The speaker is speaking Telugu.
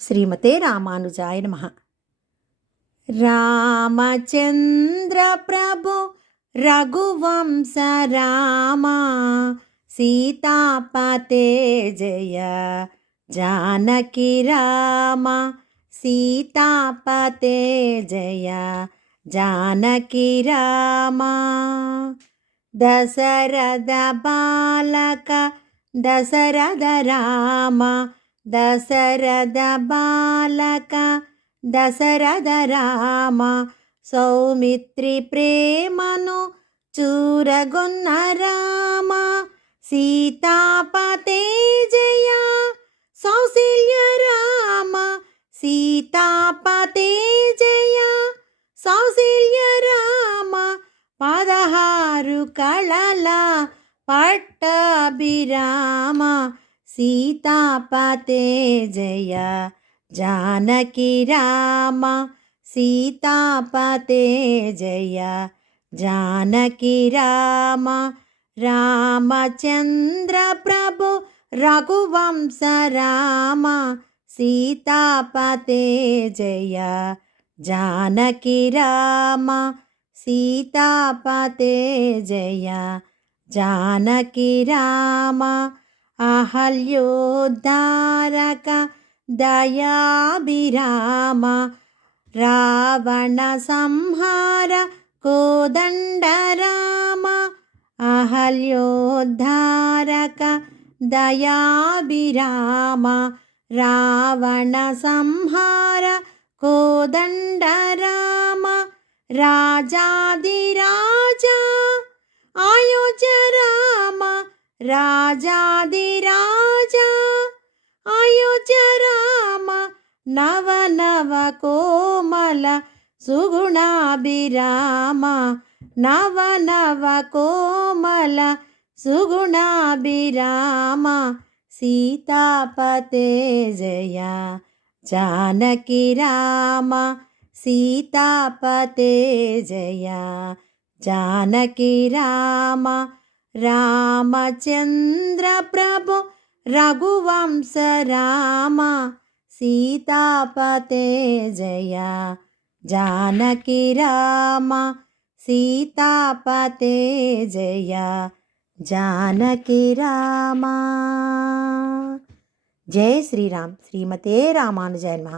శ్రీమతే రామానుజాయ నమః. రామచంద్ర ప్రభు రఘువంశ రామ, సీతాపతే జయ జానకి రామ, సీతాపతే జయ జానకి రామ. దశరథ బాలక దశరథ రామ, దశరథ బాలక దశరథ రామ, సౌమిత్రి ప్రేమను చూరగొన్న రామ, సీతాపతే జయ సౌశల్య రామ, సీతాపతే జయ సౌశల్య రామ. 16 కళల పట్టాభిరామ, సీతాపతే జయ జానకి రామ, సీతాపతే జయ జానకి రామ. రామచంద్ర ప్రభు రఘువంశ రామ, సీతాపతే జయ జానకి రామ, సీతాపతే జయ జానకి రామ. అహల్యోద్ధారక దయాభిరామ, రావణ సంహార కోదండ రామ, అహల్యోద్ధారక దయాభిరామ, రావణ సంహార కోదండ రామ. రాజాదిరాజ అయోధ్య రామ, రాజాదిరాజ అయోధ్య రామ, నవ నవ కోమల సుగుణాభిరామ, నవ నవ కోమల సుగుణాభిరామ, సీతాపతే జయ జానకి రామ, సీతాపతే జయ జానకి రామ. రామచంద్ర ప్రభు రఘువంశ రామ, సీతాపతే జయ జానకి రామ, సీతాపతే జయ జానకి రామ. జై శ్రీరామ్. శ్రీమతే రామానుజాయ నమః.